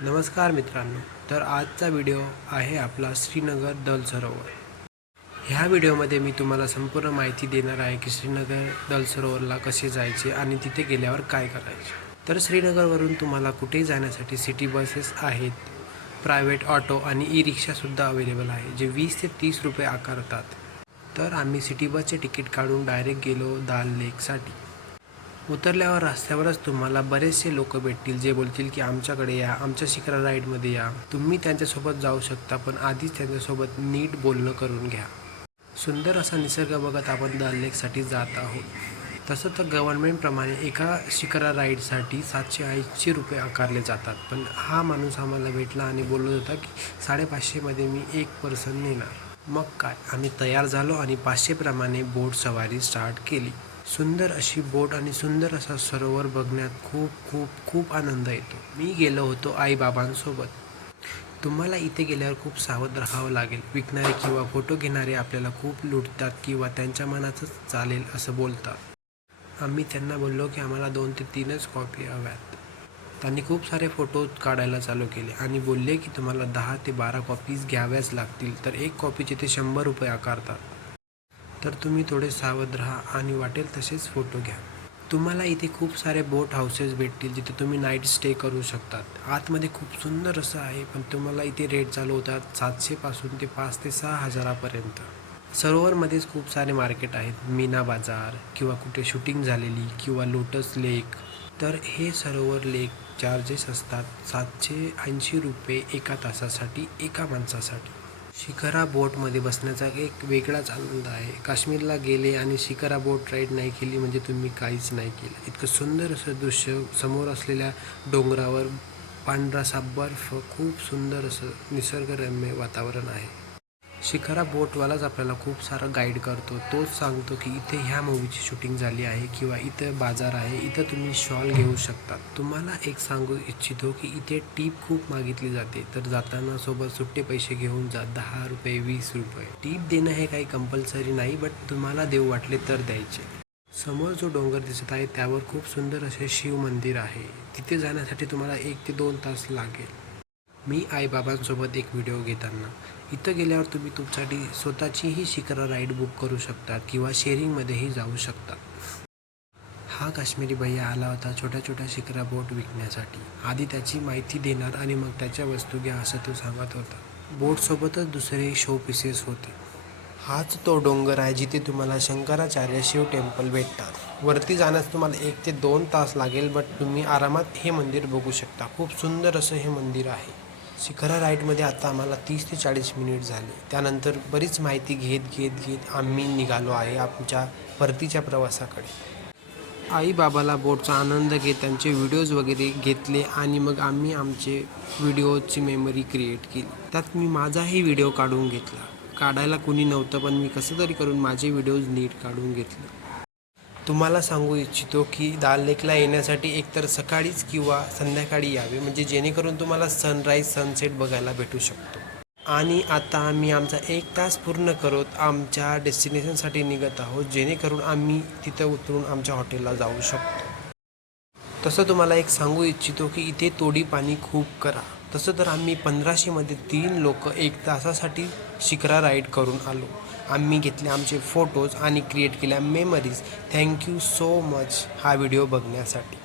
नमस्कार मित्रांनो तर आजचा व्हिडिओ आहे आपला श्रीनगर दल सरोवर ह्या व्हिडिओमध्ये मी तुम्हाला संपूर्ण माहिती देणार आहे की श्रीनगर दल सरोवरला कसे जायचे आणि तिथे गेल्यावर काय करायचे. तर श्रीनगरवरून तुम्हाला कुठेही जाण्यासाठी सिटी बसेस आहेत प्रायव्हेट ऑटो आणि ई रिक्षासुद्धा अवेलेबल आहे जे वीस ते तीस रुपये आकारतात. तर आम्ही सिटी बसचे तिकीट काढून डायरेक्ट गेलो दाल लेकसाठी. उतरल्यावर रस्त्यावरच तुम्हाला बरेचसे लोक भेटतील जे बोलतील की आमच्याकडे या आमच्या शिखरा राईडमध्ये या. तुम्ही त्यांच्यासोबत जाऊ शकता पण आधीच त्यांच्यासोबत नीट बोलणं करून घ्या. सुंदर असा निसर्ग बघत आपण दाल लेकसाठी जात आहोत. तसं तर गव्हर्नमेंटप्रमाणे एका शिखरा राईडसाठी सातशे ऐंशी रुपये आकारले जातात पण हा माणूस आम्हाला भेटला आणि बोलत होता की साडेपाचशेमध्ये मी एक पर्सन नेणार. मग काय? आम्ही तयार झालो आणि पाचशेप्रमाणे बोट सवारी स्टार्ट केली. सुंदर अशी बोट आणि सुंदर असा सरोवर बघण्यात खूप खूप खूप आनंद येतो. मी गेलो होतो आईबाबांसोबत. तुम्हाला इथे गेल्यावर खूप सावध राहावं लागेल. विकणारे किंवा फोटो घेणारे आपल्याला खूप लुटतात किंवा त्यांच्या मनाचंच चालेल असं बोलतात. आम्ही त्यांना बोललो की आम्हाला दोन ते तीनच कॉपी हव्यात. त्यांनी खूप सारे फोटो काढायला चालू केले आणि बोलले की तुम्हाला दहा ते बारा कॉपीज घ्याव्याच लागतील. तर एक कॉपीचे ते शंभर रुपये आकारतात. तर तुम्ही थोडे सावध राहा आणि वाटेल तसेच फोटो घ्या. तुम्हाला इथे खूप सारे बोट हाऊसेस भेटतील जिथे तुम्ही नाईट स्टे करू शकतात. आतमध्ये खूप सुंदर असं आहे पण तुम्हाला इथे रेट चालू होतात सातशेपासून ते पाच ते सहा हजारापर्यंत. सरोवरमध्येच खूप सारे मार्केट आहेत मीना बाजार किंवा कुठे शूटिंग झालेली किंवा लोटस लेक तर हे सरोवर लेक चार्जेस असतात सातशे ऐंशी रुपये एका तासासाठी एका माणसासाठी. शिखरा बोटमध्ये बसण्याचा एक वेगळाच आनंद आहे. काश्मीरला गेले आणि शिखरा बोट राईड नाही केली म्हणजे तुम्ही काहीच नाही केलं. इतकं सुंदर असं दृश्य समोर असलेल्या डोंगरावर पांढरासा बर्फ खूप सुंदर असं निसर्गरम्य वातावरण आहे. शिखरा बोटवालाच आपल्याला खूप सारं गाईड करतो. तोच सांगतो की इथे ह्या मूवीची शूटिंग झाली आहे किंवा इथं बाजार आहे इथं तुम्ही शॉल घेऊ शकता तुम्हाला एक सांगू इच्छितो की इथे टीप खूप मागितली जाते. तर जाताना सोबत सुट्टे पैसे घेऊन जा दहा रुपये वीस रुपये. टीप देणं हे काही कंपल्सरी नाही बट तुम्हाला देऊ वाटले तर द्यायचे. समोर जो डोंगर दिसत आहे त्यावर खूप सुंदर असे शिव मंदिर आहे. तिथे जाण्यासाठी तुम्हाला एक ते दोन तास लागेल. मी आईबाबांसोबत एक व्हिडिओ घेताना. इथं गेल्यावर तुम्ही तुमच्यासाठी स्वतःचीही शिखरा राईड बुक करू शकता किंवा शेअरिंगमध्येही जाऊ शकता हा काश्मीरी भैया आला होता छोट्या छोट्या शिखरा बोट विकण्यासाठी. आधी त्याची माहिती देणार आणि मग त्याच्या वस्तू घ्या असं तो सांगत होता. बोटसोबतच दुसरे शो पीसेस होते. हाच तो डोंगर आहे जिथे तुम्हाला शंकराचार्य शिव टेम्पल भेटतात. वरती जाण्यास तुम्हाला एक ते दोन तास लागेल बट तुम्ही आरामात हे मंदिर बघू शकता. खूप सुंदर असं हे मंदिर आहे. शिखरा राईडमध्ये आता आम्हाला तीस ते चाळीस मिनिट झाले. त्यानंतर बरीच माहिती घेत घेत घेत आम्ही निघालो आहे आमच्या परतीच्या प्रवासाकडे. आईबाबाला बोटचा आनंद घेत त्यांचे व्हिडिओज वगैरे घेतले आणि मग आम्ही आमचे व्हिडिओची मेमरी क्रिएट केली. त्यात मी माझाही व्हिडिओ काढून घेतला. काढायला कुणी नव्हतं पण मी कसं तरी करून माझे व्हिडिओज नीट काढून घेतले. तुम्हाला सांगू इच्छितो की दाल लेकला येण्यासाठी एकतर सकाळीच किंवा संध्याकाळी यावे म्हणजे जेणेकरून तुम्हाला सनराईज सनसेट बघायला भेटू शकतो. आणि आता आम्ही आमचा एक तास पूर्ण करत आमच्या डेस्टिनेशनसाठी निघत आहोत जेणेकरून आम्ही तिथं उतरून आमच्या हॉटेलला जाऊ शकतो. तसं तुम्हाला एक सांगू इच्छितो की इथे तोडी पाणी खूप करा. तसं तर आम्ही पंधराशेमध्ये तीन लोक एक तासासाठी शिखरा राईड करून आलो. आम्ही घेतले आमचे फोटोज आणि क्रिएट केल्या memories thank you so much हा व्हिडिओ बघण्यासाठी.